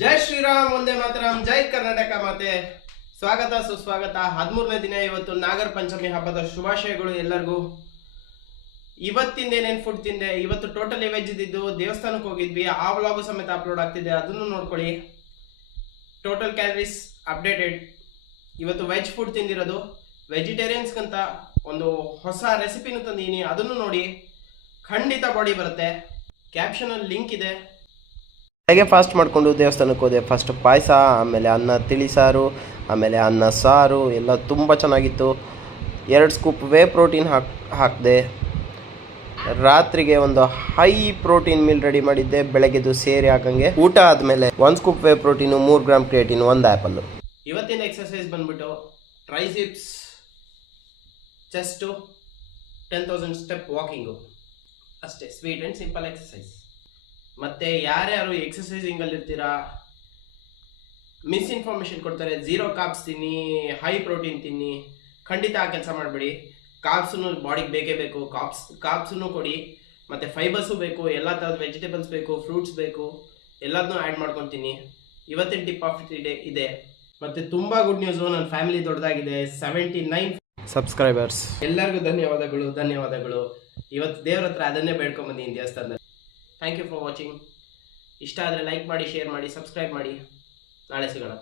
ಜೈ ಶ್ರೀರಾಮ್, ಒಂದೇ ಮಾತರಂ, ಜೈ ಕರ್ನಾಟಕ ಮಾತೆ. ಸ್ವಾಗತ ಸುಸ್ವಾಗತ. 13ನೇ ದಿನ ಇವತ್ತು ನಾಗರ ಪಂಚಮಿ ಹಬ್ಬದ ಶುಭಾಶಯಗಳು ಎಲ್ಲರಿಗೂ. ಇವತ್ತಿಂದ ಏನೇನು ಫುಡ್ ತಿಂದೆ, ಇವತ್ತು ಟೋಟಲಿ ವೆಜ್ ಇದ್ದಿದ್ದು, ದೇವಸ್ಥಾನಕ್ಕೆ ಹೋಗಿದ್ವಿ, ಆ ವ್ಲಾಗು ಸಮೇತ ಅಪ್ಲೋಡ್ ಆಗ್ತಿದೆ, ಅದನ್ನು ನೋಡ್ಕೊಳ್ಳಿ. Total calories updated. ಇವತ್ತು ವೆಜ್ ಫುಡ್ ತಿಂದಿರೋದು. ವೆಜಿಟೇರಿಯನ್ಸ್ಗಂತ ಒಂದು ಹೊಸ ರೆಸಿಪಿನೂ ತಂದೀನಿ, ಅದನ್ನು ನೋಡಿ. ಖಂಡಿತ ಬಾಡಿ ಬರುತ್ತೆ. ಕ್ಯಾಪ್ಷನಲ್ಲಿ ಲಿಂಕ್ ಇದೆ. ಹಾಗೆ ಫಾಸ್ಟ್ ಮಾಡಿಕೊಂಡು ದೇವಸ್ಥಾನಕ್ಕೆ ಹೋದೆ. ಫಸ್ಟ್ ಪಾಯಸ, ಆಮೇಲೆ ಅನ್ನ ತಿಳಿಸಾರು, ಆಮೇಲೆ ಅನ್ನ ಸಾರು ಎಲ್ಲ ತುಂಬ ಚೆನ್ನಾಗಿತ್ತು. 2 ಸ್ಕೂಪ್ ವೇ ಪ್ರೋಟೀನ್ ಹಾಕಿದೆ. ರಾತ್ರಿಗೆ ಒಂದು ಹೈ ಪ್ರೋಟೀನ್ ಮೀಲ್ ರೆಡಿ ಮಾಡಿದ್ದೆ, ಬೆಳಗ್ಗೆದು ಸೇರಿ ಹಾಕಂಗೆ. ಊಟ ಆದಮೇಲೆ 1 scoop whey protein, 3 gram creatine, 1 apple. ಇವತ್ತಿನ ಎಕ್ಸಸೈಸ್ ಬಂದ್ಬಿಟ್ಟು ಟ್ರೈಸಿಪ್ಸ್, ಚೆಸ್ಟು, 10,000 ಸ್ಟೆಪ್ ವಾಕಿಂಗು ಅಷ್ಟೇ. Sweet and simple exercise. ಮತ್ತು ಯಾರ್ಯಾರು ಎಕ್ಸಸೈಸಿಂಗಲ್ಲಿ ಇರ್ತೀರಾ, ಮಿಸ್ಇನ್ಫಾರ್ಮೇಷನ್ ಕೊಡ್ತಾರೆ, 0 ಕಾರ್ಬ್ಸ್ ತಿನ್ನಿ, ಹೈ ಪ್ರೋಟೀನ್ ತಿನ್ನಿ. ಖಂಡಿತ ಆ ಕೆಲಸ ಮಾಡಬೇಡಿ. ಕಾರ್ಬ್ಸನ್ನು ಬಾಡಿಗೆ ಬೇಕೇ ಬೇಕು. ಕಾರ್ಬ್ಸನ್ನು ಕೊಡಿ, ಮತ್ತು ಫೈಬರ್ಸು ಬೇಕು, ಎಲ್ಲ ಥರದ ವೆಜಿಟೇಬಲ್ಸ್ ಬೇಕು, ಫ್ರೂಟ್ಸ್ ಬೇಕು, ಎಲ್ಲದನ್ನೂ ಆ್ಯಡ್ ಮಾಡ್ಕೊತೀನಿ. ಇವತ್ತಿನ ಟಿಪ್ ಆಫ್ ದಿ ಡೇ ಇದೆ. ಮತ್ತು ತುಂಬ ಗುಡ್ ನ್ಯೂಸು, ನನ್ನ ಫ್ಯಾಮಿಲಿ ದೊಡ್ಡದಾಗಿದೆ, 79 ಸಬ್ಸ್ಕ್ರೈಬರ್ಸ್. ಎಲ್ಲರಿಗೂ ಧನ್ಯವಾದಗಳು. ಇವತ್ತು ದೇವ್ರ ಹತ್ರ ಅದನ್ನೇ ಬೇಡ್ಕೊಂಬಂದಿದ್ದೀನಿ ದೇವಸ್ಥಾನದಲ್ಲಿ. Thank you for watching. ಇಷ್ಟ ಆದರೆ ಲೈಕ್ ಮಾಡಿ, ಶೇರ್ ಮಾಡಿ, ಸಬ್ಸ್ಕ್ರೈಬ್ ಮಾಡಿ. ನಾಳೆ ಸಿಗೋಣ.